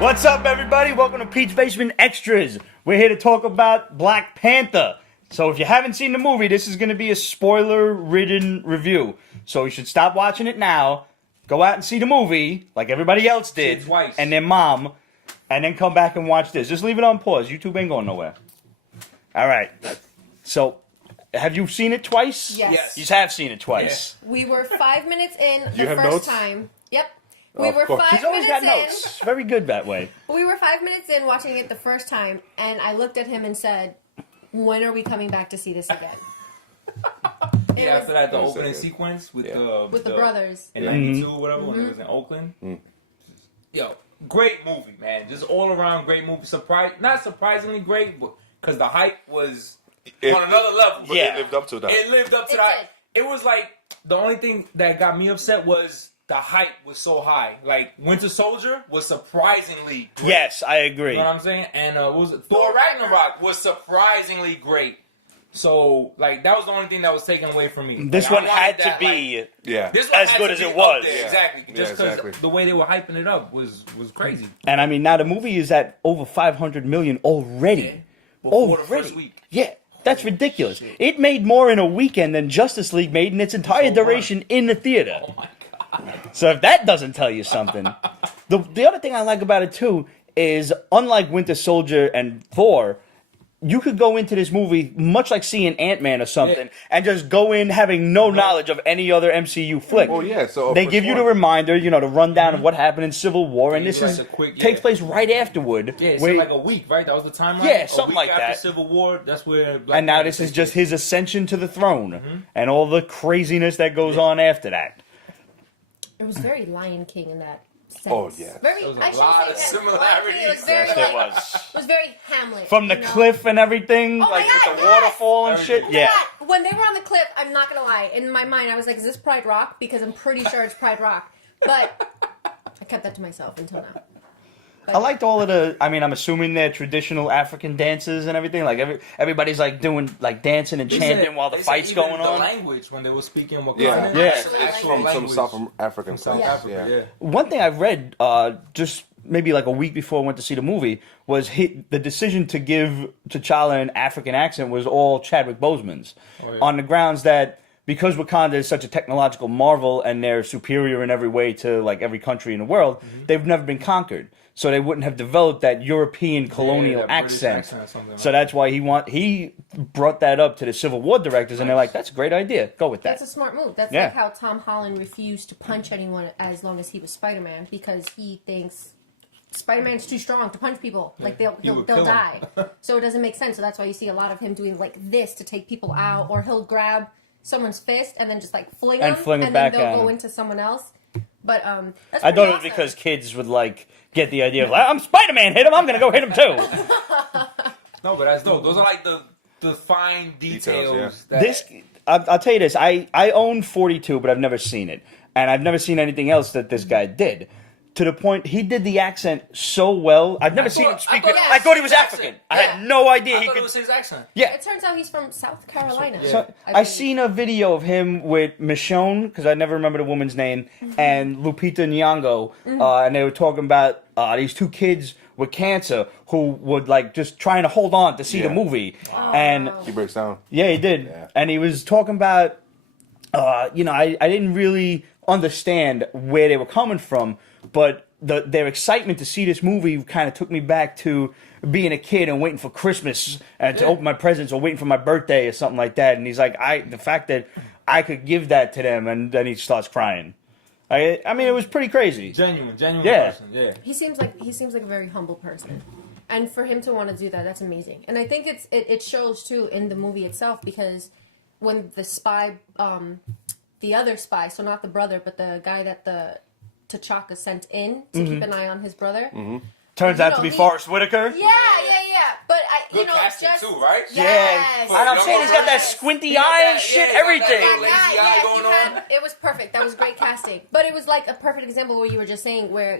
What's up, everybody? Welcome to Pete's Basement Extras. We're here to talk about Black Panther. So if you haven't seen the movie, this is going to be a spoiler-ridden review. So you should stop watching it now, go out and see the movie, like everybody else did, and their mom, and then come back and watch this. Just leave it on pause. YouTube ain't going nowhere. All right. So, have you seen it twice? Yes. You have seen it twice. Yes. We were 5 minutes in the first notes? time. Yep. We were 5 He's always got minutes notes. Very good that way. We were 5 minutes in watching it the first time, and I looked at him and said, "When are we coming back to see this again?" After that, the opening sequence with the brothers in '92 or whatever when it was in Oakland. Yo, great movie, man. Just all around great movie. Not surprisingly great, but because the hype was on another level. But it lived up to that. It lived up to that. It was like the only thing that got me upset was the hype was so high. Like Winter Soldier was surprisingly great. Yes, I agree. You know what I'm saying? And what was it? Thor Ragnarok was surprisingly great. So, like, that was the only thing that was taken away from me. This one had to be as good as it was. Exactly. Just because the way they were hyping it up was crazy. And I mean, now the movie is at over 500 million already. Before the first week. Yeah. That's ridiculous. It made more in a weekend than Justice League made in its entire duration in the theater. Oh my God. So if that doesn't tell you something. The other thing I like about it too is, unlike Winter Soldier and Thor, you could go into this movie much like seeing Ant-Man or something and just go in having no knowledge of any other MCU flick. Well, yeah, so they give you the reminder, the rundown of what happened in Civil War, and this takes place right afterward. Yeah, it's like a week, right? That was the timeline? Yeah, something like after that. Civil War, that's where Black and now Panther this is takes just place. his ascension to the throne and all the craziness that goes on after that. It was very Lion King in that sense. Oh, yeah. Very, There was a I should lot say of that. similarities. It was very, Yes, there was. It was very Hamlet. From the cliff and everything, Oh my like with God, the yes! waterfall and shit. Oh my Yeah. God. When they were on the cliff, I'm not gonna lie. In my mind, I was like, "Is this Pride Rock?" Because I'm pretty sure it's Pride Rock. But I kept that to myself until now. I liked all of the. I mean, I'm assuming they're traditional African dances and everything. Like everybody's like doing like dancing and chanting while the fight's going on. The language when they were speaking Wakanda. Yeah. It's from some South African South place. Africa. Yeah. One thing I read just maybe like a week before I went to see the movie was the decision to give T'Challa an African accent was all Chadwick Boseman's, on the grounds that because Wakanda is such a technological marvel and they're superior in every way to like every country in the world, they've never been conquered. So they wouldn't have developed that European colonial accent. So that's why he brought that up to the Civil War directors, and they're like, "That's a great idea. Go with that." That's a smart move. That's like how Tom Holland refused to punch anyone as long as he was Spider-Man, because he thinks Spider-Man's too strong to punch people. Like they'll die. So it doesn't make sense. So that's why you see a lot of him doing like this to take people out, or he'll grab someone's fist and then just like fling them, and then they'll go into someone else. But that's I thought it was because kids would like get the idea of like, I'm Spider-Man, hit him, I'm gonna go hit him too. No, but that's dope. Those are like the fine details. I'll tell you this, I own 42, but I've never seen it, and I've never seen anything else that this guy did. To the point, he did the accent so well. I've never seen him speak. I thought he was African. I had no idea he could. It was his accent. Yeah. It turns out he's from South Carolina. So, I seen a video of him with Michonne, because I never remember the woman's name, and Lupita Nyong'o, and they were talking about these two kids with cancer who would like just trying to hold on to see the movie, and He breaks down. Yeah, he did, and he was talking about, I didn't really understand where they were coming from, but their excitement to see this movie kind of took me back to being a kid and waiting for Christmas and to open my presents, or waiting for my birthday or something like that. And he's like, the fact that I could give that to them, and then he starts crying. I mean, it was pretty crazy. Genuine person. Yeah. He seems like a very humble person, and for him to want to do that, that's amazing. And I think it shows too in the movie itself, because when the spy, the other spy, so not the brother, but the guy that the T'Chaka sent in to keep an eye on his brother. Turns out to be Forrest Whitaker. Yeah. But Good casting just too, right? Yes. And I'm saying he's got that squinty eye and shit, everything. It was perfect. That was great casting. But it was like a perfect example of what you were just saying, where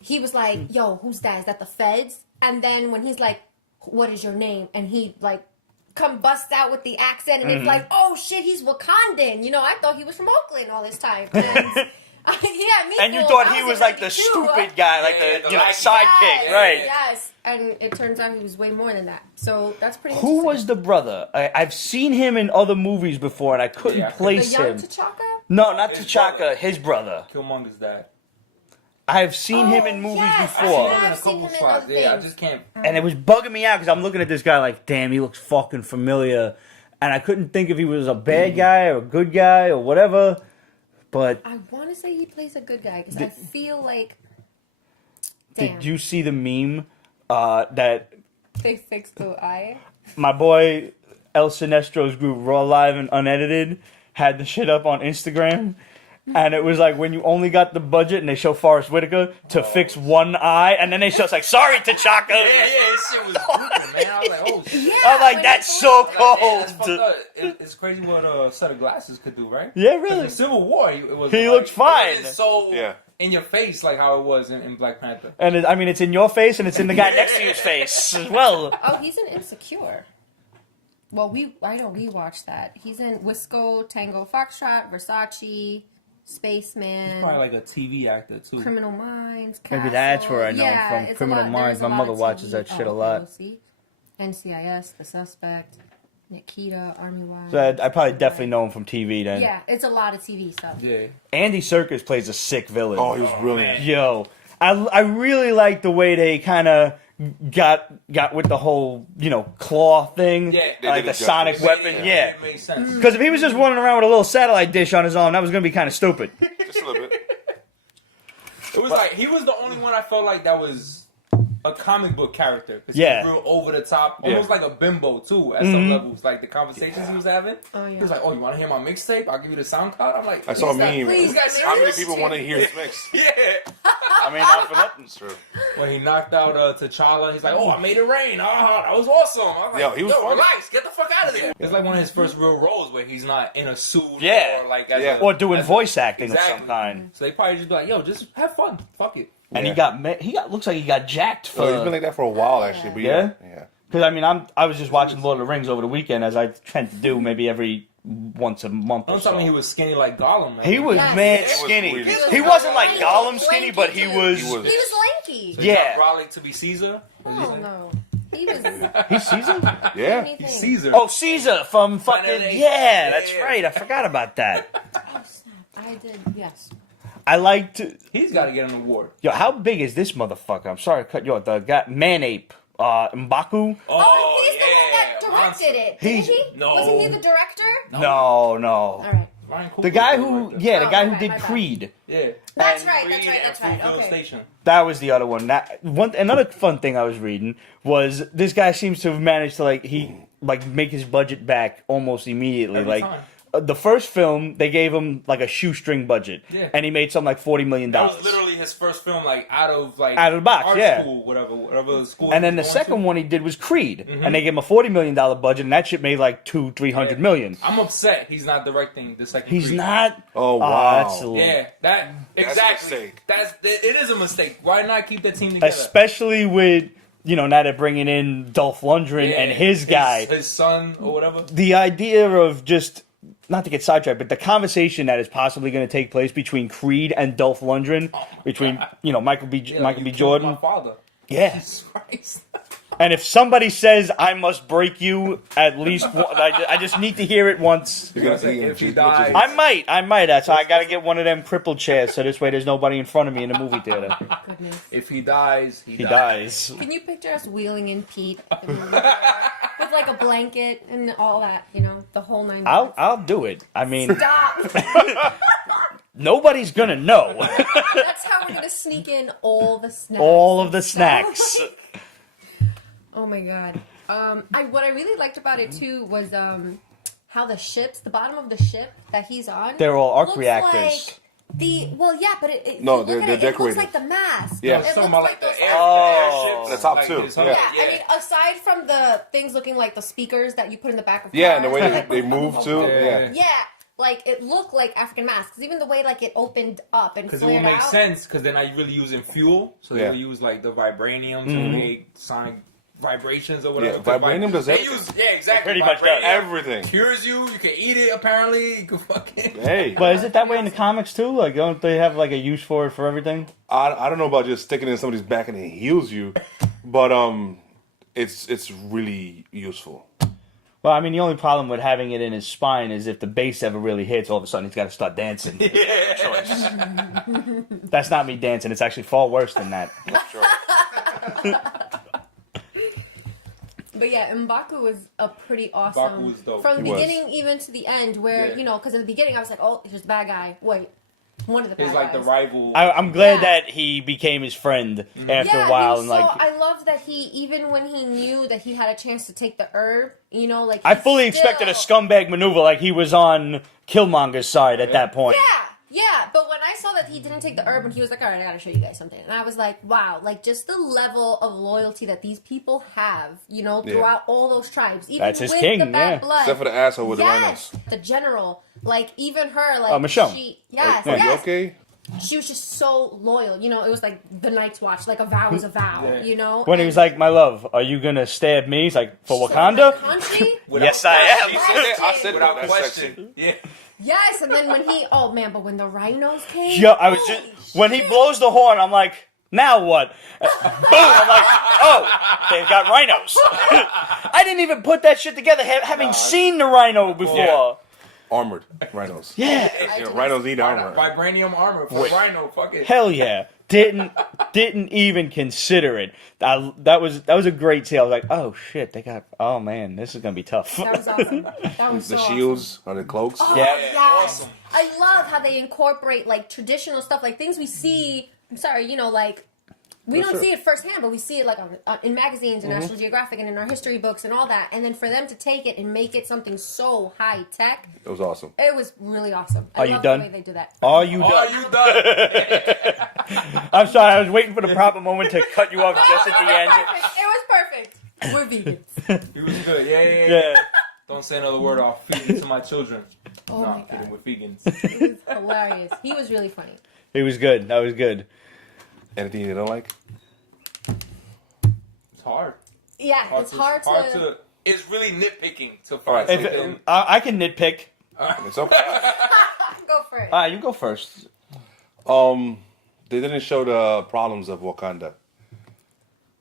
he was like, "Yo, who's that? Is that the feds?" And then when he's like, "What is your name?" and he like busts out with the accent, and it's like, "Oh shit, he's Wakandan." I thought he was from Oakland all this time. And Me And you too. thought I he was was like the expecting two. stupid guy, like Yeah, the the sidekick, Yes, right? Yes, and it turns out he was way more than that. So that's pretty. Who was interesting. the brother? I've seen him in other movies before, and I couldn't Yeah, the place young him. T'Chaka? No, not His T'Chaka, brother. his brother. Killmonger's dad. I've seen him in Oh, movies yes, before. I've in a seen couple him in spots. other Yeah, I things. just can't. And it was bugging me out because I'm looking at this guy like, damn, he looks fucking familiar. And I couldn't think if he was a bad guy or a good guy or whatever. But I want to say he plays a good guy because I feel like. Damn. did you see the meme that They fixed the eye. my boy El Sinestro's group, Raw Live and Unedited, had the shit up on Instagram? And it was like when you only got the budget and they show Forrest Whitaker to fix one eye, and then they show, it's like, sorry, T'Chaka. Yeah, this shit was brutal, man. I was like, oh shit. Yeah, I'm like, when that's he so police- Like, man, that's cold. fucked up. It's crazy what a set of glasses could do, right? Yeah, 'Cause really. in Civil War, it was. He like, looked fine. It wasn't so Yeah. in your face like how it was in Black Panther. And I mean, it's in your face and it's in the guy next to you's face as well. Oh, he's in Insecure. Well, I know we watched that. He's in Wisco, Tango, Foxtrot, Versace, Spaceman, Probably like a TV actor too. Criminal Minds. Maybe Castle. that's where I know him Yeah, from, it's a Criminal lot- Minds. there's My a lot mother of watches TV. that shit a Oh, lot. see? NCIS, The Suspect, Nikita, Army Wives. So I probably definitely know him from TV then. Yeah, it's a lot of TV stuff. Yeah. Andy Serkis plays a sick villain. Oh, he was brilliant. Yo, I really like the way they kind of got with the whole claw thing, Yeah. They like did the it sonic justice. weapon, yeah. It makes sense. Because if he was just running around with a little satellite dish on his arm, that was gonna be kind of stupid. Just a little bit. It was like he was the only one I felt like that was a comic book character. 'Cause Yeah. he was real over the top, Yeah. almost like a bimbo too at some levels. Like the conversations he was having. Oh, yeah. He was like, "Oh, you want to hear my mixtape? I'll give you the SoundCloud." I'm like, I saw a Please, meme. please, How many please. people want to hear his mix? "Yeah." I mean, not for nothing. It's true. When he knocked out T'Challa, he's like, "Oh, I made it rain. That was awesome." I was like, Yo, he was funny. relax, get the fuck out of there. It's like one of his first real roles where he's not in a suit, Yeah. or like Yeah. Or doing as a- voice acting exactly. of some kind. So they probably just be like, "Yo, just have fun, fuck it." And Yeah. he got looks like he got jacked for. Oh, he's been like that for a while, actually. But Yeah? yeah. Because I mean, I was just watching Lord of the Rings over the weekend, as I tend to do maybe every once a month or Don't so. tell me he was skinny like Gollum. Man. He was Yes. mad He was skinny. really He wasn't like Gollum skinny, but he Lanky, was. He was. He was lanky. Yeah. Raleigh to be Caesar. Oh no, he was. He's Caesar? Yeah. anything. He's Caesar. Oh, Caesar from fucking. Planet Eight. Yeah, that's Yeah. right. I forgot about that. Oh, snap. I did. Yes. I liked. He's got to get an award. Yo, how big is this motherfucker? I'm sorry to cut you off. The guy, Manape, M'Baku. Oh, he's the one that directed it. Didn't He's- he? No. Wasn't he the director? No. All right. Ryan Coogler The guy was who, director. yeah, the Oh, guy who right, did my bad. Creed. Yeah. That's And right. Creed That's right. and That's right. Fruitville Okay. Station. That was the other one. Another fun thing I was reading was this guy seems to have managed to make his budget back almost immediately. Every like time. The first film, they gave him like a shoestring budget, Yeah. and he made something like $40 million. That was literally his first film, like out of the box, art yeah. school, whatever school. And he then the was second going one he did was Creed, Mm-hmm. and they gave him a $40 million budget, and that shit made like $200-300 million. to. I'm upset he's not directing the second. He's Creed. not. Oh, wow. That's a little, Yeah, That's a exactly. mistake. It is a mistake. Why not keep that team together? especially with now they're bringing in Dolph Lundgren Yeah, and his guy. his son or whatever. The idea of just not to get sidetracked, but the conversation that is possibly going to take place between Creed and Dolph Lundgren, between Michael B. Yeah, Michael you B. killed Jordan, my father. yeah. Jesus Christ. And if somebody says I must break you, at least I just need to hear it once. You're gonna Say, if he just- dies- I might. That's why I got to get one of them crippled chairs, so this way there's nobody in front of me in the movie theater. Goodness. If he dies, he He dies. dies. Can you picture us wheeling in Pete with like a blanket and all that? The whole 9 yards. I'll do it. I mean, Stop. nobody's gonna know That's how we're gonna sneak in all the snacks. all of the snacks. Oh my god. What I really liked about it too was how the bottom of the ship that he's on. They're all arc looks reactors. Like but it No, look they're at it, it decorated. looks like the mask. Yeah. it Talking looks about like like the those. Oh. The top like two, his- yeah. Yeah, I mean, aside from the things looking like the speakers that you put in the back of Yeah, and the cars, way they move too. Yeah. Yeah. like it looked like African masks. Even the way like it opened up and Because it flared would make out. sense, because they're not really using fuel, so they Yeah. would use like the vibranium to Mm-hmm. make sonic vibrations or whatever. Yeah, Vibranium does They everything. use, yeah, exactly. Pretty much does. Vibranium Everything. cures you. You can eat it. Apparently, you can fucking. Hey, But is it that way in the comics too? Like, don't they have like a use for it for everything? I don't know about just sticking it in somebody's back and it heals you, but it's really useful. Well, I mean, the only problem with having it in his spine is if the bass ever really hits, all of a sudden he's got to start dancing. That's not me dancing. It's actually far worse than that. Sure. But yeah, M'Baku was a pretty M'Baku awesome. was dope. From the He was. beginning even to the end, where Yeah. you know, because in the beginning I was like, oh, here's the bad guy. Wait, one of the bad He's like the guys. rival. I'm glad Yeah. that he became his friend after Yeah, a while, he and was like so, I love that he, even when he knew that he had a chance to take the herb, you know, like I he fully still- expected a scumbag maneuver, like he was on Killmonger's side at that point. Yeah, but when I saw that he didn't take the herb and he was like, all right, I gotta show you guys something. And I was like, wow, like just the level of loyalty that these people have, you know, throughout all those tribes. Even That's his with king, the bad yeah. blood. Except for the asshole with the Yes, rhinos. the general. Like, even her, like, Michonne. yes, Are you yes. okay? She was just so loyal. You know, it was like the Night's Watch, like a vow is a vow, Yeah. you know? When he was like, "My love, are you gonna stab me?" He's like, "For Wakanda." Country? Without Yes, I am. He said that. I said Without that. That's question. sexy. Yeah. Yes, and then when he, oh man, but when the rhinos came, Yo, I was holy just when he shit. blows the horn, I'm like, "Now what?" Boom! I'm like, "Oh, they've got rhinos." I didn't even put that shit together, having seen the rhino before. Yeah. Armored rhinos. Yeah. You know, rhinos need armor. Vibranium armor for Rhino. Fuck it. Hell yeah. Didn't even consider it. That was a great scene. I was like, oh shit, they got. Oh man, this is gonna be tough. That was awesome. That was The so shields on the cloaks. Awesome. Yeah. Yes. Awesome. I love how they incorporate like traditional stuff, like things we see. I'm sorry, you know, like we Yeah, don't sure. see it firsthand, but we see it like in magazines and National Geographic and in our history books and all that. And then for them to take it and make it something so high tech, It was awesome. it was really awesome. Are I you love done? the way they do that. Are you Are done? you done? I'm sorry, I was waiting for the proper moment to cut you off just at the end. It was perfect. We're vegans. He was good. Yeah. Yeah. Don't say another word. I'll feed it to my children. Oh no, my I'm kidding. God. With vegans. It was hilarious. He was really funny. It was good. That was good. Anything you don't like? It's hard. Yeah, it's hard to. It's really nitpicking to Alright, find If, something. I can nitpick. It's okay. Go for it. You go first. They didn't show the problems of Wakanda.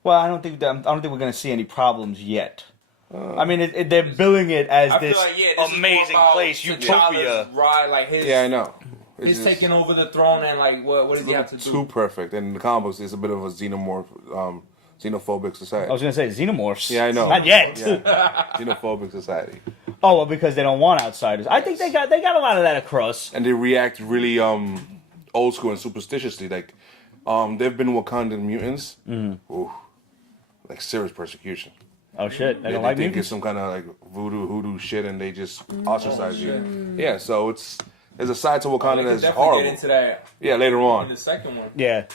Well, I don't think we're gonna see any problems yet. I mean, they're billing it as I this feel like, this is amazing more about place, utopia. T'Challa's ride, like his, Yeah, I know. It's he's just taking over the throne and like what does a he have little to do? too perfect. And in the comics, it's a bit of a xenophobic society. I was gonna say xenomorphs. Yeah, I know. Not yet. Yeah. Xenophobic society. Oh, well, because they don't want outsiders. I think they got a lot of that across. And they react really old school and superstitiously. Like they've been Wakandan mutants. Ooh, like serious persecution. Oh shit, they They, don't they like think me. it's some kind of like voodoo hoodoo shit, and they just ostracize you. Yeah, so there's a side to We Wakanda can that's definitely horrible. get into that Yeah, later in on. the second one. Yeah.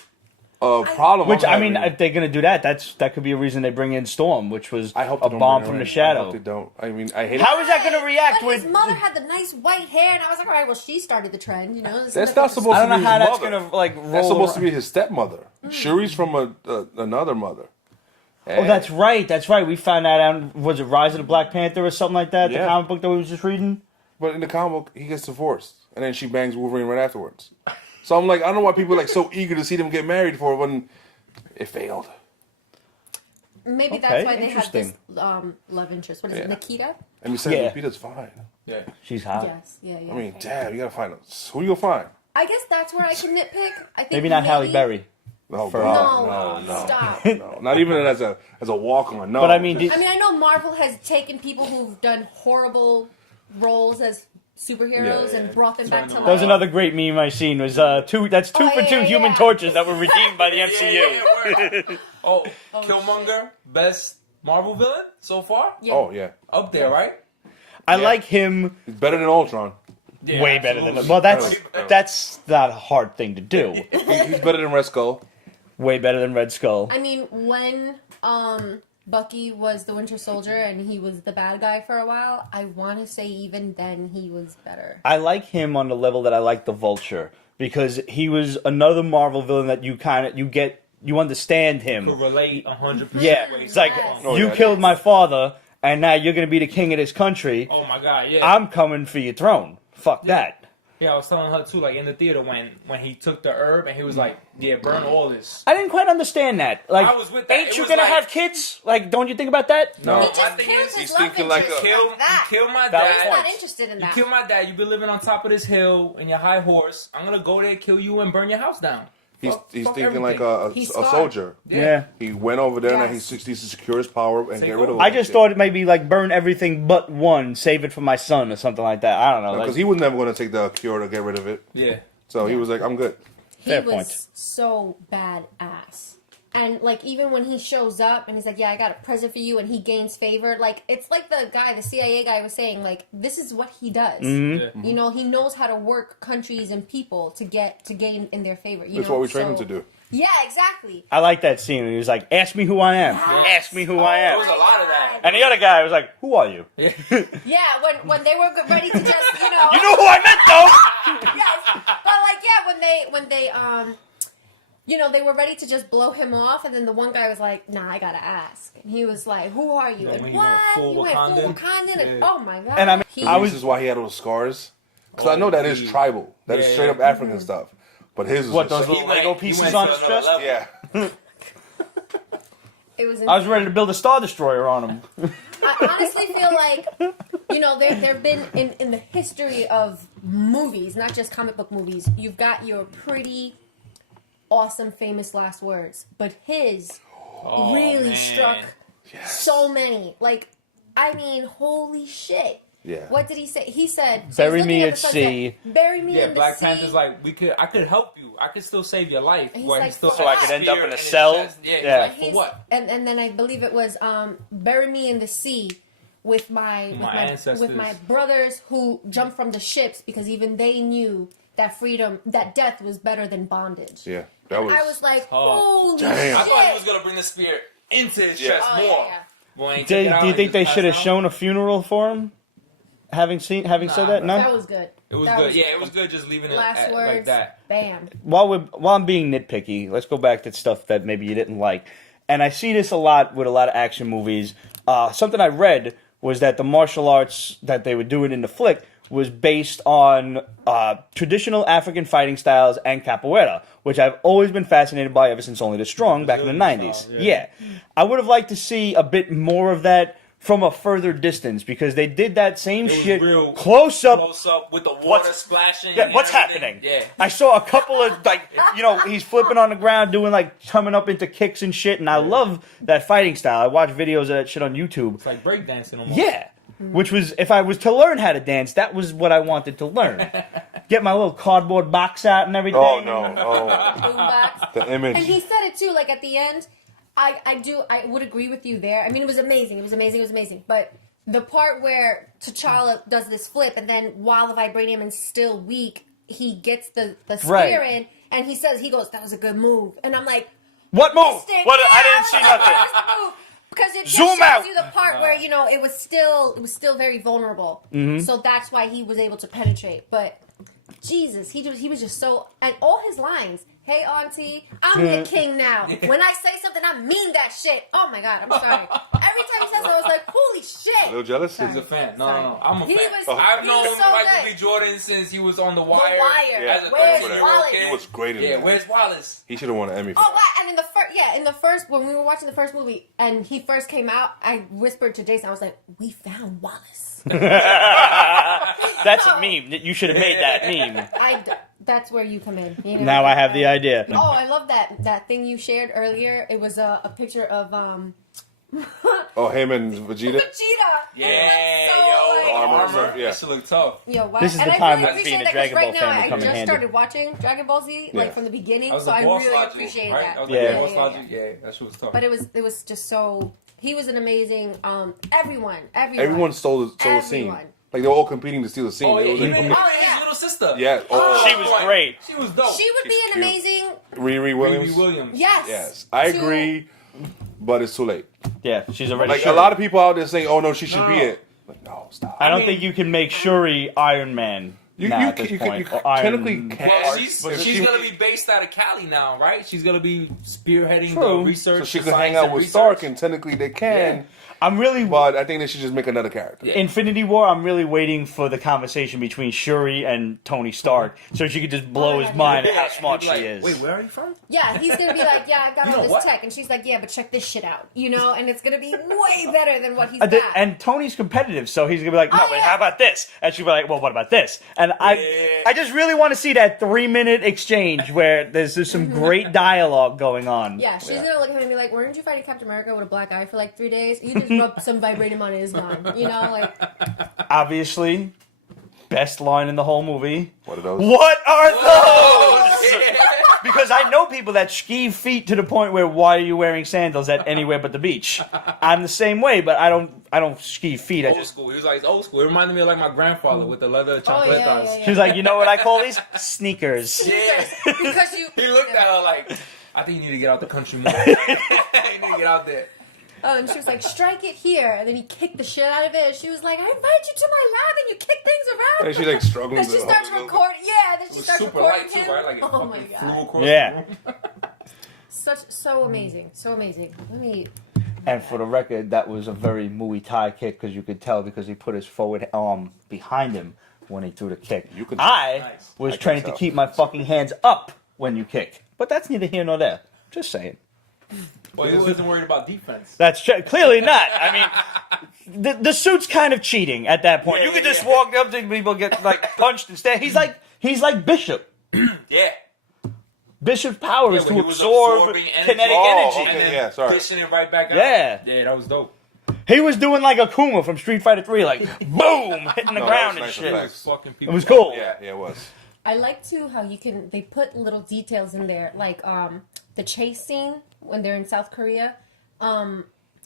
Problem. Which I'm I mean, having- if they're gonna do that, that could be a reason they bring in Storm, which was I hope a they don't bomb bring her from in. the I shadow. hope they don't. I mean, I hate How is that gonna react But his with? mother had the nice white hair, and I was like, all right, well, she started the trend, you know. That's not supposed I to don't be know how his that's mother. gonna like roll. That's supposed to around. be his stepmother. Shuri's from another mother. Oh, that's right. That's right. We found that out. Was it Rise of the Black Panther or something like that? The Yeah. comic book that we was just reading. But in the comic book, he gets divorced, and then she bangs Wolverine right afterwards. So I'm like, I don't know why people are like so eager to see them get married for when it failed. Maybe Okay, that's why they have this interesting. love interest. What is it, Yeah. Nikita? And we said, Yeah. Lupita's fine. Yeah. She's hot. Yes, yeah. I mean, damn, you gotta find us. Who you gonna find? I guess that's where I can nitpick. I think Maybe not Halle Berry. Oh For- God, No, stop. no, not even as a walk on. No, But I mean, just- I mean, I know Marvel has taken people who've done horrible roles as superheroes Yeah, and brought them back to life. That was another great meme I seen. Was two? That's two Oh, for yeah, two yeah, Human yeah. Torches that were redeemed by the MCU. Yeah. Oh, Killmonger, best Marvel villain so far? Yeah. oh yeah, Up there, right? I Yeah. like him he's better than Ultron. Yeah, way better than. absolutely. Well, that's not a hard thing to do. He's better than Red Skull. Way better than Red Skull. I mean, when Bucky was the Winter Soldier and he was the bad guy for a while, I want to say even then he was better. I like him on the level that I like the Vulture because he was another Marvel villain that you get you understand him. Could relate 100%. Yeah, it's like Yes. you killed my father, and now you're gonna be the king of this country. Oh my God, yeah. I'm coming for your throne. Fuck that. Yeah, I was telling her too, like in the theater when he took the herb and he was like, "Yeah, burn all this." I didn't quite understand that. Like, I was with that. ain't It you was gonna like- have kids? Like, don't you think about that? No. He I just think kills he's his love thinking like interest a- like that. Kill my That was He's dad. not interested in You that. kill my dad. You've been living on top of this hill in your high horse. I'm gonna go there, kill you, and burn your house down. He's Fuck thinking like everything. a He's a smart. soldier. Yeah. He went over there and Yes. he's to secure his power and Take get rid of over. all I that just shit. thought it maybe like burn everything but one, save it for my son or something like that. I don't know. Because Like, he was never going to take the cure to get rid of it. Yeah. So he was like, I'm good. He Fair was point. so badass. And like even when he shows up and he's like, "Yeah, I got a present for you," and he gains favor, like it's like the guy, the CIA guy, was saying, like this is what he does. Mm-hmm. Yeah. You know, he knows how to work countries and people to gain in their favor. You That's know? what we train him So- to do. Yeah, exactly. I like that scene. He was like, "Ask me who I am. Ask me who I There am." was a lot of that. And the other guy was like, "Who are you?" Yeah. Yeah, when they were ready to just You know who I meant though. yes, but like when they you know, they were ready to just blow him off, and then the one guy was like, "Nah, I gotta ask." And he was like, "Who are you?" Yeah, when And he went what? full You went full Wakandan? Wakandan? And, Yeah. oh my god! And I mean, He- I This was is why he had those scars. Because I Oh, know that is he- tribal. That is Yeah, straight yeah. up African stuff. But his is what just those like- little Lego he pieces went on to his another chest. level. Yeah. it was. I was ready to build a Star Destroyer on him. I honestly feel like, you know, there've been in the history of movies, not just comic book movies. You've got your pretty awesome, famous last words, but his Oh, really man. struck so many. Like, I mean, holy shit. Yeah. What did he say? He said, Bury he's me looking at the sunset, sea. Bury me Yeah, in the Black sea. Panther's like, I could help you. I could still save your life. And he's Where like, he still So I has could end up spear in a his cell? chest. Yeah. Yeah. He's like, for what? And then I believe it was bury me in the sea with my ancestors. with my brothers who jumped from the ships because even they knew that freedom, that death was better than bondage. Yeah. That was. I was like, Oh. holy Damn. shit! I thought he was gonna bring the spear into his Yeah. chest Oh, more. yeah. Boy, ain't Do took it you out, think he they just should have passed out. shown a funeral for him? Having said that, no. That was good. It was That good. Yeah, it was good just leaving it Last words, like that. bam. While I'm being nitpicky, let's go back to stuff that maybe you didn't like. And I see this a lot with a lot of action movies. Something I read was that the martial arts that they were doing in the flick was based on traditional African fighting styles and capoeira, which I've always been fascinated by ever since Only the Strong back in the Brazilian 90s. style, Yeah. I would have liked to see a bit more of that from a further distance because they did that same It was shit real close up. Close up with the water What's- splashing. Yeah, and what's everything. happening? Yeah. I saw a couple of he's flipping on the ground, doing coming up into kicks and shit, and I love that fighting style. I watch videos of that shit on YouTube. It's like breakdancing almost. Yeah, which was if I was to learn how to dance, that was what I wanted to learn. Get my little cardboard box out and everything. Oh, no. Oh. Boombox. The image. And he said it too, like at the end. I would agree with you there. I mean, it was amazing. It was amazing. It was amazing. But the part where T'Challa does this flip, and then while the vibranium is still weak, he gets the spear Right. in, and he goes, "That was a good move." And I'm like, What move? "This thing- What? I yeah, didn't see that nothing. was the move." Because it just Zoom shows out. you the part where it was still very vulnerable. Mm-hmm. So that's why he was able to penetrate. But Jesus, he was just so, and all his lines. Hey, auntie, I'm the king now. When I say something, I mean that shit. Oh my god, I'm sorry. Every time he says it, I was like, holy A shit. little jealous? Sorry. He's a fan. No, Sorry. no, no. I'm a He fan. was- I've he known was so Michael good. B. Jordan since he was on The Wire. Wire. Yeah. As a Where's 13-year-old Wallace? kid. He was great in Yeah, that. where's Wallace? He should have won an Emmy for Oh, that. wow. And in the first, when we were watching the first movie and he first came out, I whispered to Jason, I was like, we found Wallace. That's a meme. You should have made that meme. That's where you come in. You know? Now I have the idea. Oh, I love that thing you shared earlier. It was a picture of Oh, him and Vegeta? Vegeta. Yeah, armor and armor. stuff, yeah. That should look tough. Yo, wow. This is and the I time really that being appreciate a that 'cause Dragon right Ball now fan would I come in just handy. started watching Dragon Ball Z Yeah. from the beginning, That was so the I boss really logic, appreciate right? that. That was Yeah. like the boss logic. Yeah, that shit was tough. But it was just so. He was an amazing. Everyone. Everyone stole the scene. Everyone. Like, they were all competing to steal the scene. oh, It yeah, was even like, Oh, yeah. his little sister. yeah. Oh, She was great. She was dope. She would be She's an cute. amazing. Riri Williams. Riri Williams. Yes. Yes. I To- agree, but it's too late. Yeah, she's already. Like, Shuri. a lot of people out there saying, oh, no, she should No, be no. it. Like, no, stop. I don't mean- think you can make Shuri Iron Man. at this point. technically can. Well, she's gonna be based out of Cali now, right? She's gonna be spearheading the research. So she the could hang science out and with research. Stark, and technically they can. Yeah. I'm really. But I think they should just make another character. Yeah. Infinity War, I'm really waiting for the conversation between Shuri and Tony Stark so she could just blow his mind at how smart she Like, is. Wait, where are you from? Yeah, he's gonna be like, yeah, I've got You all know this what? tech, and she's like, yeah, but check this shit out, you know, and it's gonna be way better than what he's And, got. and Tony's competitive, so he's gonna be like, no, Oh, wait, yeah. how about this? And she'll be like, well, what about this? And I just really want to see that 3-minute exchange where there's just some great dialogue going on. Yeah, she's gonna look at him and be like, weren't you fighting Captain America with a black eye for like 3 days? You just rubbed some vibranium on his gun, you know, like. Obviously, best line in the whole movie. What are those? What are those? Because I know people that skeeve feet to the point where why are you wearing sandals at anywhere but the beach? I'm the same way, but I don't skeeve feet. I Old just school. He was like, it's old school. It reminded me of like my grandfather with the leather chancletas. yeah. She's like, you know what I call these? Sneakers. Yeah. Because you. He looked at her like, I think you need to get out the country more. You need to get out there. Oh, and she was like, strike it here. And then he kicked the shit out of it. And she was like, I invite you to my lab and you kick things around. And she's like struggling. And she starts recording. Yeah, then It she was starts super recording light too, him. right? Like it Oh my fucking god. flew across Yeah. the room. So amazing. So amazing. Let me. And for the record, that was a very Muay Thai kick because you could tell because he put his forward arm behind him when he threw the kick. You could- I Nice. was I can trained to tell. keep my fucking hands up when you kick. But that's neither here nor there. Just saying. Well, he wasn't worried about defense. That's clearly not. I mean, the suit's kind of cheating at that point. Yeah, You could yeah, just yeah. walk up to people, get like punched instead. He's like Bishop. Yeah. Bishop's power is Yeah, to when he was absorb absorbing energy. kinetic Oh, energy. okay. And then yeah, sorry. dishing it right back out. Yeah. Yeah, that was dope. He was doing like Akuma from Street Fighter 3, like boom, hitting the No, ground that and was nice shit. effects. Fucking It people. was cool. Yeah, it was. I like too how they put little details in there, like the chase scene when they're in South Korea.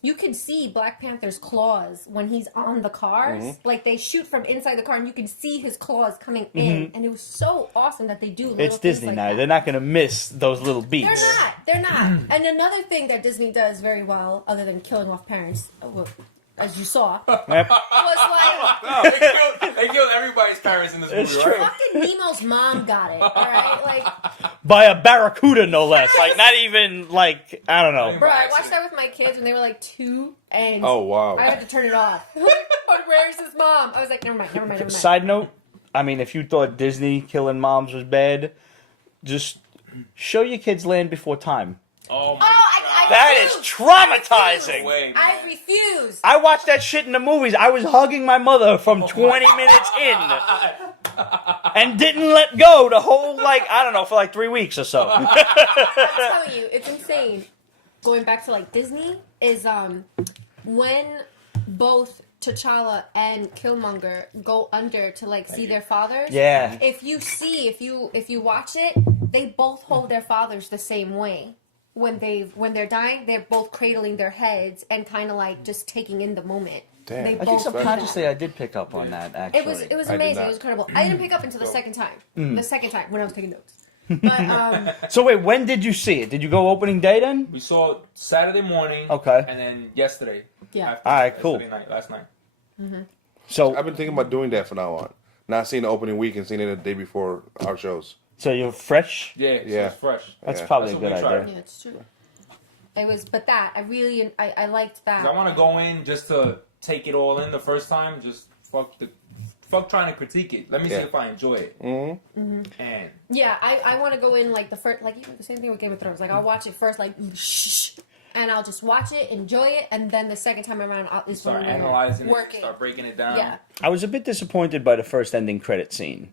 You can see Black Panther's claws when he's on the cars. Mm-hmm. Like they shoot from inside the car, and you can see his claws coming in. And it was so awesome that they do. Little It's things Disney like now. that. They're not going to miss those little beats. They're not. And another thing that Disney does very well, other than killing off parents, as you saw, Yep. was like No, they killed everybody's parents in this movie, It's right? true. fucking Nemo's mom got it. All right, like. By a barracuda, no less. Like, not even, like, I don't know. Bro, I watched that with my kids when they were like 2, and Oh, wow. I had to turn it off. Where's his mom? I was like, never mind. Side note, I mean, if you thought Disney killing moms was bad, just show your kids Land Before Time. Oh my I That is traumatizing. way. I refuse. I watched that shit in the movies. I was hugging my mother from 20 minutes in and didn't let go the whole, like, I don't know, for like 3 weeks or so. I'm telling you, it's insane. Going back to like Disney is when both T'Challa and Killmonger go under to like see their fathers. Yeah. If you watch it, they both hold their fathers the same way. When they're dying, they're both cradling their heads and kind of like just taking in the moment. Damn. They I I think both do that. subconsciously I did pick up on that, actually. It was I did amazing. not. It was incredible. I didn't pick up until the second time. The second time when I was taking notes. But So wait, when did you see it? Did you go opening day then? We saw it Saturday morning. Okay. And then yesterday. Yeah. after- Alright, cool. Yesterday night, last night. So I've been thinking about doing that from now on. Not seeing the opening week and seeing it the day before our shows. so you're fresh? Yeah, so Yeah. it's fresh. That's Yeah. probably That's a what good we idea. tried. yeah, it's true. It was, but that I liked that. 'Cause I want to go in just to take it all in the first time. Just fuck trying to critique it. Let me see Yeah. if I enjoy it. Mm-hmm. And Yeah, I want to go in like the first, like even the same thing with Game of Thrones. Like I'll watch it first, like shh, and I'll just watch it, enjoy it, and then the second time around, is start when we're analyzing working. it, start breaking it down. Yeah, I was a bit disappointed by the first ending credit scene.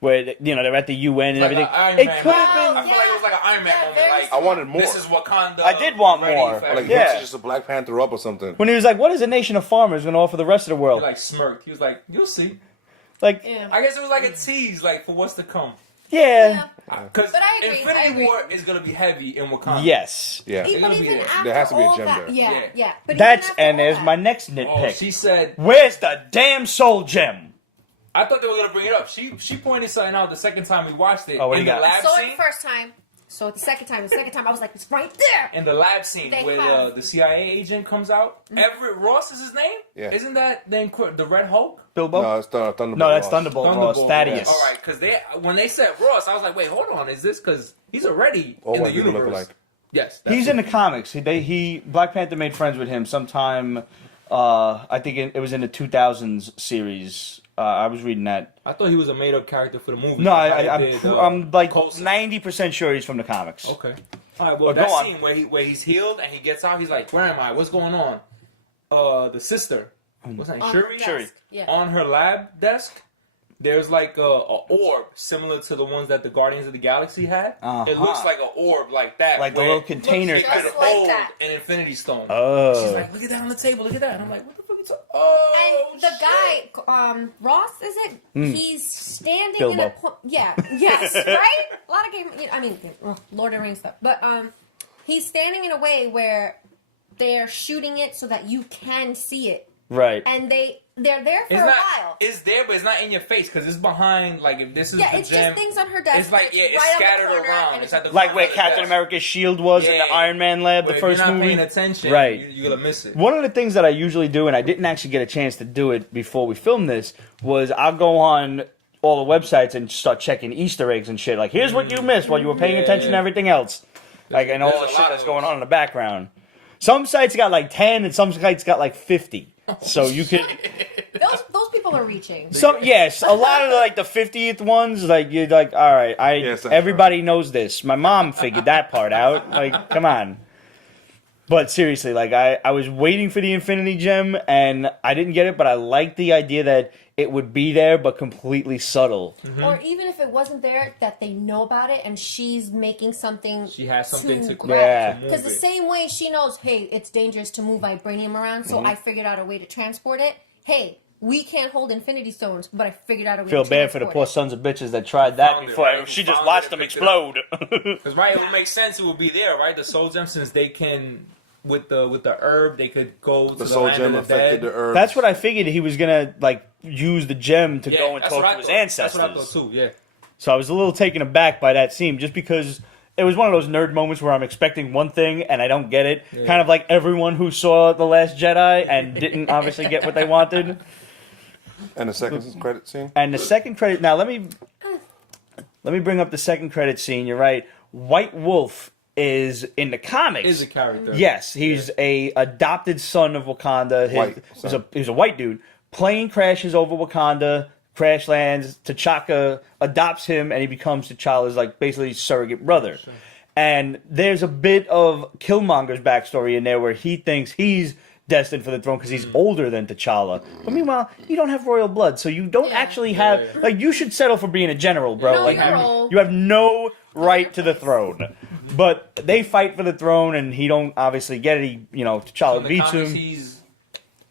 Where, you know, they're at the UN and Like everything. an Iron It Man could moment. have I been... feel like it was like an Iron Man Yeah, moment. very Like I wanted more. this is Wakanda. I did want ready more. for Like, Yeah. yeah. Just a Black Panther up or something. When he was like, what is a nation of farmers going to offer the rest of the He world? like smirked. He was like, "You'll see." Like, yeah. I guess it was like a tease, like for what's to come. yeah. Because But I agree, I Infinity agree. War is gonna be heavy in Wakanda. Yes. Yeah. They're But gonna be even there. after There has to be a all gem that, there. yeah, Yeah. yeah. But even That's, after and all there's that- my next Oh, nitpick. she said. Where's the damn soul gem? I thought they were gonna bring it up. She pointed something out the second time we watched it Oh, what do in you the got? lab I saw it scene. the first time. So the second time, I was like, it's right there. In the lab scene where the CIA agent comes out, Everett Ross is his name. Yeah. Isn't that the Red Hulk? Bilbo? No, it's Thunderbolt. No, that's Ross. Thunderbolt Ross. Thaddeus. All right, because when they said Ross, I was like, wait, hold on, is this because he's already All in the white people look universe? alike. Yes, He's in the comics. Black Panther made friends with him sometime. I think it was in the 2000s series. I was reading that. I thought he was a made-up character for the movie. No, I'm like Coulson. 90% sure he's from the comics. Okay. All right. Well, But go that on. scene where he's healed and he gets out, he's like, "Where am I? What's going on?" The sister, what's her name? On Shuri. her desk, yeah. On her lab desk, there's like a orb similar to the ones that the Guardians of the Galaxy had. It looks like an orb like that, Like the where little container. They could Just like hold that. an Infinity Stone. Oh. She's like, "Look at that on the table. Look at that." And I'm like, "What the fuck is that?" Oh, And the shit. guy, Ross, is it? He's standing in Bilbo. a yes, right? A lot of game. I mean, Lord of the Rings stuff, but he's standing in a way where they're shooting it so that you can see it, Right. and they're there for It's a not. while. It's there, but it's not in your face because it's behind. Like if this is Yeah, the it's gem, just things on her desk. it's like but it's right on the scattered corner, around. and It's at the Like corner where of the Captain desk. America's shield was in the Yeah. Iron Man lab, the But first if you're not movie. paying attention, Right. you're gonna miss it. One of the things that I usually do, and I didn't actually get a chance to do it before we filmed this, was I'll go on all the websites and start checking Easter eggs and shit. Like, here's what you missed while you were paying attention to everything else. Like, and all there's the a shit lot that's of going those. on in the background. Some sites got like 10, and some sites got like 50. So you could... those people are reaching. Yes, a lot of like the 50th ones, like you're like, all right, Yes, that's everybody knows this. My mom figured that part out. Like, come on. But seriously, like I was waiting for the Infinity Gem and I didn't get it, but I liked the idea that it would be there, but completely subtle. Or even if it wasn't there, that they know about it and she's making something. She has something to grab. Yeah. Because the same way she knows, hey, it's dangerous to move vibranium around, so I figured out a way to transport it. Hey, we can't hold Infinity Stones, but I figured out a way Feel to bad for the transport poor it. sons of bitches that tried that Found it, before. right? She just Found watched it them and picked it up. explode. Because right, it would make sense. It would be there, right? The soul gem, since they can with the herb, they could go to The the soul land gem of the affected dead. the herbs. That's what I figured he was gonna like use the gem to Yeah, go and that's talk what to I his thought. ancestors. That's what I thought too. Yeah. So I was a little taken aback by that scene, just because it was one of those nerd moments where I'm expecting one thing and I don't get it. Yeah. Kind of like everyone who saw The Last Jedi and didn't obviously get what they wanted. And the second credit scene. And the second credit. Now let me bring up the second credit scene. You're right. White Wolf is in the comics. Is a character. Yes, he's a adopted son of Wakanda. White son. He's a white dude. Plane crashes over Wakanda. Crash lands. T'Chaka adopts him, and he becomes T'Challa's like basically surrogate brother. Sure. And there's a bit of Killmonger's backstory in there where he thinks he's destined for the throne because he's older than T'Challa. But meanwhile, you don't have royal blood, so you don't actually have like you should settle for being a general, bro. No, like you're old. you have no right to the throne. But they fight for the throne, and he don't obviously get it. He, So T'Challa in the beats comics, him.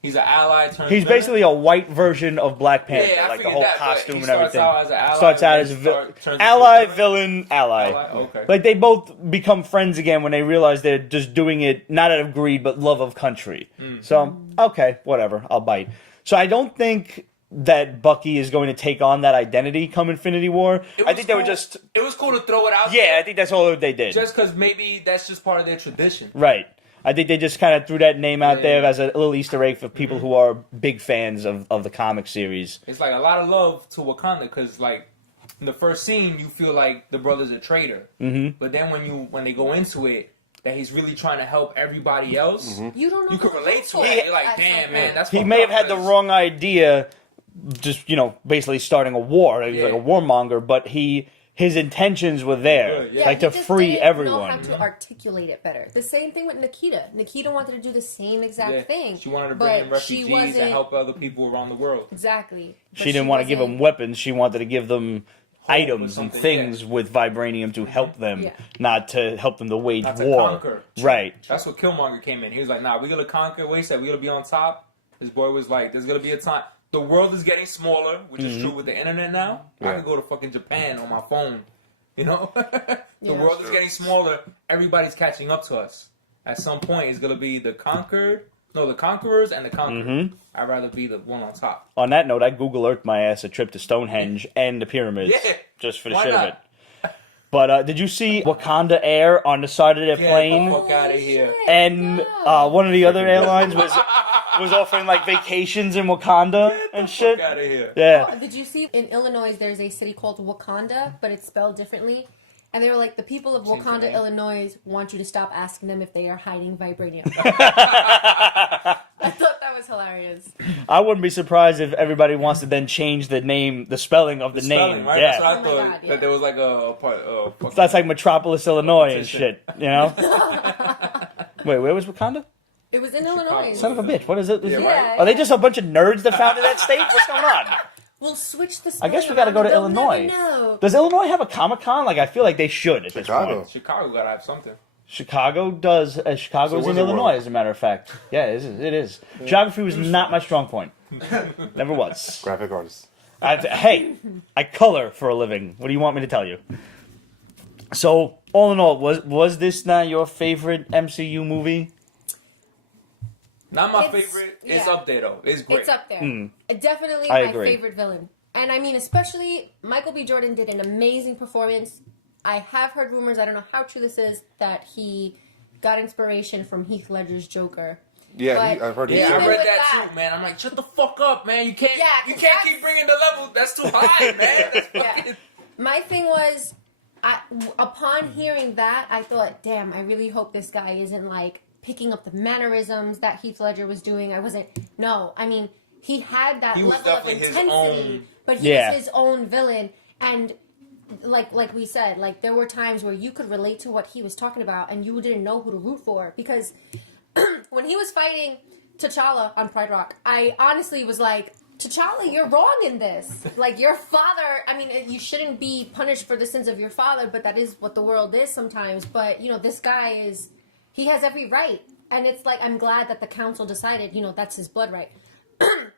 He's an ally turned He's villain? basically a white version of Black Panther, Yeah, I like the figured whole that, but costume he and starts everything. out as an ally, Starts out then as a turns into ally, a villain, ally. Ally? Okay. Like they both become friends again when they realize they're just doing it not out of greed but love of country. So okay, whatever, I'll bite. So I don't think that Bucky is going to take on that identity come Infinity War. I think they were just It was cool to throw it out. yeah. there, I think that's all they did. just because maybe that's just part of their tradition. Right. I think they just kind of threw that name out Yeah. there as a little Easter egg for people who are big fans of the comic series. It's like a lot of love to Wakanda because, like, in the first scene, you feel like the brother's a traitor. Mm-hmm. But then when they go into it, that he's really trying to help everybody else. You don't know. You can who relate to to vote it. for You're like, at damn, some man, point. that's He fucked may have up, had the 'cause- wrong idea, just basically starting a war. He's like a warmonger, but his intentions were there, Good, yeah. like he to just free didn't everyone. know how to articulate it better. The same thing with Nikita. Nikita wanted to do the same exact thing. She wanted to bring in but she refugees wasn't and help other people around the world. exactly. But She didn't want to give them wasn't- weapons. She wanted to give them or items and something, things with vibranium to help them, Yeah. not to help them to wage Not to war. conquer. Right. That's what Killmonger came in. He was like, nah, we're going to conquer. What he said, we're going to be on top. His boy was like, there's going to be a time. The world is getting smaller, which is true with the internet now. I can go to fucking Japan on my phone. You know? The Yeah. world is getting smaller. Everybody's catching up to us. At some point, it's going to be the conquerors and the conquered. I'd rather be the one on top. On that note, I Google Earthed my ass a trip to Stonehenge and the pyramids Yeah. just for the Why shit not? of it. But did you see Wakanda Air on the side of their plane? Get the fuck out of here. And one of the other airlines was offering like vacations in Wakanda and shit. Fuck out of here. Yeah. Oh, did you see in Illinois there's a city called Wakanda, but it's spelled differently? And they were like, the people of Wakanda, Illinois want you to stop asking them if they are hiding vibranium. I thought that was hilarious. I wouldn't be surprised if everybody wants to then change the name, the spelling of the name. Right? Yeah. That's what I Oh my thought. God, yeah. That there was like a part. That's like Metropolis, Illinois and shit, you know? Wait, where was Wakanda? It was in Illinois. Son of a bitch, what is it? Yeah, Are they just a bunch of nerds that founded that state? What's going on? We'll switch the I guess spelling we gotta go to around, they'll Illinois. never know. Does Illinois have a Comic-Con? Like, I feel like they should at this Chicago. point. Chicago gotta have something. Chicago does. Chicago's So in where's the Illinois, world? as a matter of fact. Yeah, it is. Geography was not my strong point. Never was. Graphic artist. Hey, I color for a living. What do you want me to tell you? So, all in all, was this not your favorite MCU movie? Not my It's- favorite. It's yeah. up there though. It's great. It's up there. Definitely I my agree. favorite villain. And I mean, especially Michael B. Jordan did an amazing performance. I have heard rumors, I don't know how true this is, that he got inspiration from Heath Ledger's Joker. Yeah, But I've heard he Yeah, said I even read that. with that that- too, man. I'm like, shut the fuck up, man. You can't. Yeah, you 'cause can't that's- keep bringing the level. That's too high, man. That's Yeah. fucking. My thing was, upon hearing that, I thought, damn, I really hope this guy isn't like picking up the mannerisms that Heath Ledger was doing. I wasn't. No, I mean, he had that He was level of definitely his intensity, own- but he Yeah. was his own villain. And like we said, like there were times where you could relate to what he was talking about, and you didn't know who to root for because when he was fighting T'Challa on Pride Rock, I honestly was like, T'Challa, you're wrong in this. Like, your father, I mean, you shouldn't be punished for the sins of your father, but that is what the world is sometimes. But, you know, this guy he has every right. And it's like, I'm glad that the council decided, you know, that's his blood right.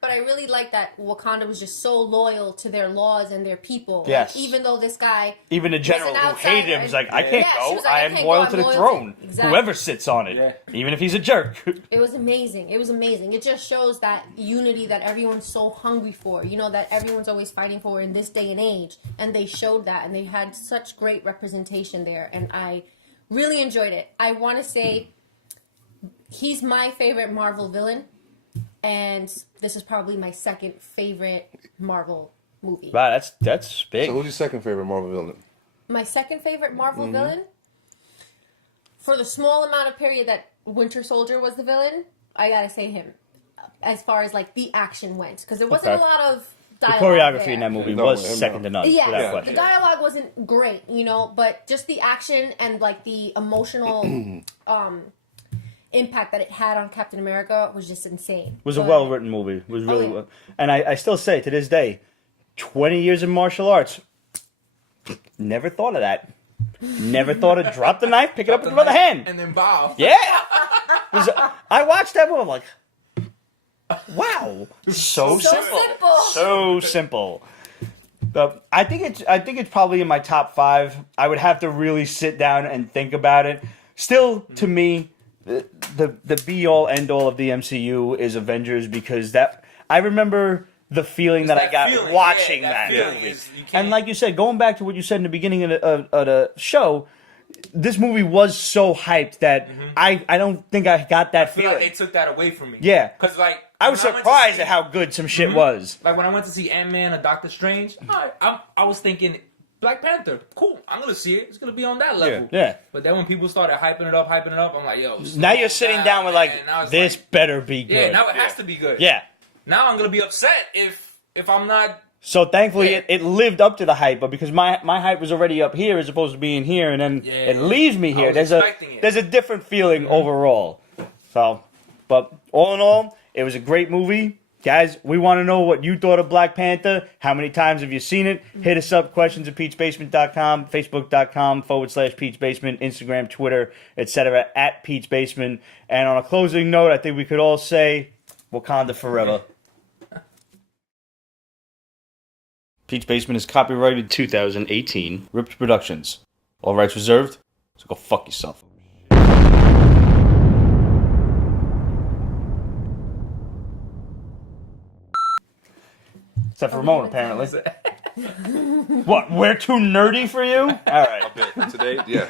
But I really like that Wakanda was just so loyal to their laws and their people. Yes. Like, even though this guy... Even the general an who hated him outsider. was like, I can't Yeah, go. she was like, I I am can't loyal go, to I'm the loyal throne. to- Exactly. Whoever sits on it. Yeah. Even if he's a jerk. It was amazing. It was amazing. It just shows that unity that everyone's so hungry for, you know, that everyone's always fighting for in this day and age. And they showed that, and they had such great representation there. And I really enjoyed it. I want to say he's my favorite Marvel villain. And this is probably my second favorite Marvel movie. Wow, that's big. So who's your second favorite Marvel villain? My second favorite Marvel villain, for the small amount of period that Winter Soldier was the villain, I gotta say him. As far as like the action went, because there wasn't Okay. a lot of The dialogue choreography there. in that movie No, was no. second to none. Yeah, without Yeah. question. the dialogue wasn't great, you know, but just the action and like the emotional impact that it had on Captain America was just insane. It was a But- well-written movie. It was really yeah. well. And I still say to this day, 20 years in martial arts, never thought of that. Never thought of drop the knife, pick it up with your other hand. and then bow. Yeah. I watched that movie, I'm like, wow. So simple. simple. So simple. I think it's probably in my top 5. I would have to really sit down and think about it. Still, to me, the be all end all of the MCU is Avengers because I remember the feeling that I that got feeling, watching yeah, that that feeling movie. is- you can't- And like you said, going back to what you said in the beginning of the show, this movie was so hyped that I don't think I got that I feel feeling. like they took that away from me. Yeah. Because like I was when went to surprised see- at how good some shit was. Like when I went to see Ant-Man or Doctor Strange, I was thinking Black Panther, cool. I'm gonna see it. It's gonna be on that level. Yeah. But then when people started hyping it up, I'm like, yo. Now you're sitting down with like, and now it's this like, better be good. yeah, now it has to be good. Yeah. Now I'm gonna be upset if I'm not. So thankfully Yeah. it lived up to the hype, but because my hype was already up here as opposed to being here, and then Yeah. it leaves me I here. was expecting it. There's a different feeling overall. So, but all in all, it was a great movie. Guys, we want to know what you thought of Black Panther. How many times have you seen it? Hit us up, questions@peachbasement.com, facebook.com/peachbasement, Instagram, Twitter, etc. @peachbasement. And on a closing note, I think we could all say, Wakanda forever. Peach Basement is copyrighted 2018. Ripped Productions. All rights reserved. So go fuck yourself. Except for Ramon, apparently. What? We're too nerdy for you? All right. A bit today, yes.